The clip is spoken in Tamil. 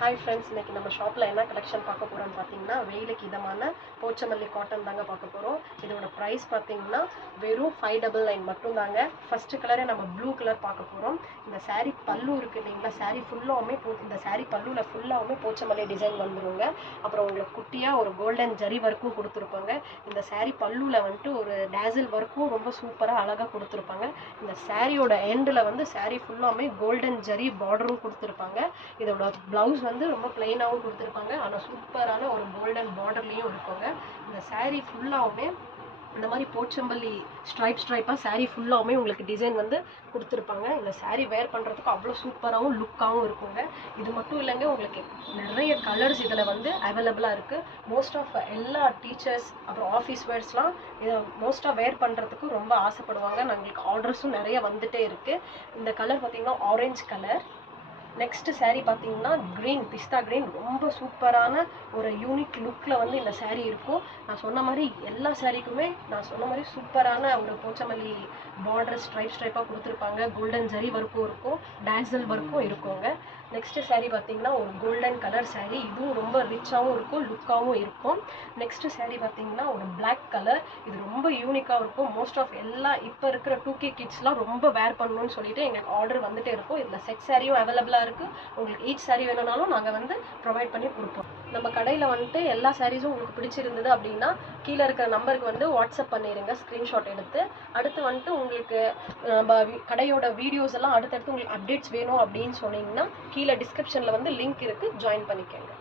ஹாய் ஃப்ரெண்ட்ஸ், இன்றைக்கி நம்ம ஷாப்பில் என்ன கலெக்ஷன் பார்க்க போகிறோம்னு பார்த்தீங்கன்னா, வெயிலுக்கு இதமான போச்சமல்லி காட்டன் தாங்க பார்க்க போகிறோம். இதோட ப்ரைஸ் பார்த்தீங்கன்னா வெறும் 599 மட்டும் தாங்க. ஃபஸ்ட்டு கலரே நம்ம ப்ளூ கலர் பார்க்க போகிறோம். இந்த சாரீ பல்லு இருக்குது இல்லைங்களா, சாரீ ஃபுல்லாகவுமே இந்த சாரீ பல்லுவில் ஃபுல்லாகவுமே போச்சமல்லி டிசைன் வந்துடுங்க. அப்புறம் உங்களுக்கு குட்டியாக ஒரு கோல்டன் ஜரி ஒர்க்கும் கொடுத்துருப்பாங்க. இந்த சாரீ பல்லுவில் வந்துட்டு ஒரு டேசில் ஒர்க்கும் ரொம்ப சூப்பராக அழகாக கொடுத்துருப்பாங்க. இந்த சாரியோட எண்டில் வந்து சாரீ ஃபுல்லாகவுமே கோல்டன் ஜரி பார்டரும் கொடுத்துருப்பாங்க. இதோட ப்ளவுஸ் வந்து ரொம்ப பிளைனாகவும் கொடுத்துருப்பாங்க, ஆனால் சூப்பரான ஒரு கோல்டன் பார்டர்லேயும் இருக்குங்க. இந்த சாரீ ஃபுல்லாகவுமே இந்த மாதிரி போச்சம்பள்ளி ஸ்ட்ரைப்பாக சாரீ ஃபுல்லாகவுமே உங்களுக்கு டிசைன் வந்து கொடுத்துருப்பாங்க. இந்த சாரீ வேர் பண்ணுறதுக்கு அவ்வளோ சூப்பராகவும் லுக்காகவும் இருக்குங்க. இது மட்டும் இல்லைங்க, உங்களுக்கு நிறைய கலர்ஸ் இதில் வந்து அவைலபிளாக இருக்குது. மோஸ்ட் ஆஃப் எல்லா டீச்சர்ஸ் அப்புறம் ஆஃபீஸ் வேர்ஸ்லாம் இதை மோஸ்ட்டாக வேர் பண்ணுறதுக்கு ரொம்ப ஆசைப்படுவாங்க. எங்களுக்கு ஆர்டர்ஸும் நிறைய வந்துகிட்டே இருக்குது. இந்த கலர் பார்த்திங்கன்னா ஆரஞ்சு கலர். நெக்ஸ்ட் சாரீ பார்த்தீங்கன்னா க்ரீன், பிஸ்தா க்ரீன். ரொம்ப சூப்பரான ஒரு யூனிக் லுக்கில் வந்து இந்த சாரீ இருக்கும். நான் சொன்ன மாதிரி எல்லா சாரீக்குமே நான் சொன்ன மாதிரி சூப்பரான ஒரு போச்சமல்லி பார்டர் ஸ்ட்ரைப்பாக கொடுத்துருப்பாங்க. கோல்டன் ஜரி ஒர்க்கும் இருக்கும், டேசல் ஒர்க்கும் இருக்குங்க. நெக்ஸ்ட்டு சாரீ பார்த்தீங்கன்னா ஒரு கோல்டன் கலர் சாரீ. இதுவும் ரொம்ப ரிச்சாகவும் இருக்கும், லுக்காகவும் இருக்கும். நெக்ஸ்ட்டு சாரீ பார்த்தீங்கன்னா ஒரு பிளாக் கலர். இது ரொம்ப யூனிக்காக இருக்கும். மோஸ்ட் ஆஃப் எல்லா இப்போ இருக்கிற 2K கிட்ஸ்லாம் ரொம்ப வேர் பண்ணணும்னு சொல்லிட்டு எங்களுக்கு ஆர்டர் வந்துட்டே இருக்கும். இதில் செட் சாரியும் அவைலபிளாக இருக்குது. உங்களுக்கு ஈச் சாரீ வேணும்னாலும் நாங்கள் வந்து ப்ரொவைட் பண்ணி கொடுப்போம். நம்ம கடையில் வந்துட்டு எல்லா சாரீஸும் உங்களுக்கு பிடிச்சிருந்தது அப்படின்னா கீழே இருக்கிற நம்பருக்கு வந்து வாட்ஸ்அப் பண்ணிடுங்க, ஸ்க்ரீன்ஷாட் எடுத்து. அடுத்து வந்துட்டு உங்களுக்கு நம்ம கடையோட வீடியோஸ் எல்லாம் அடுத்தடுத்து உங்களுக்கு அப்டேட்ஸ் வேணும் அப்படின்னு சொன்னீங்கன்னா கீழே டிஸ்கிரிப்ஷனில் வந்து லிங்க் இருக்குது, ஜாயின் பண்ணிக்கோங்க.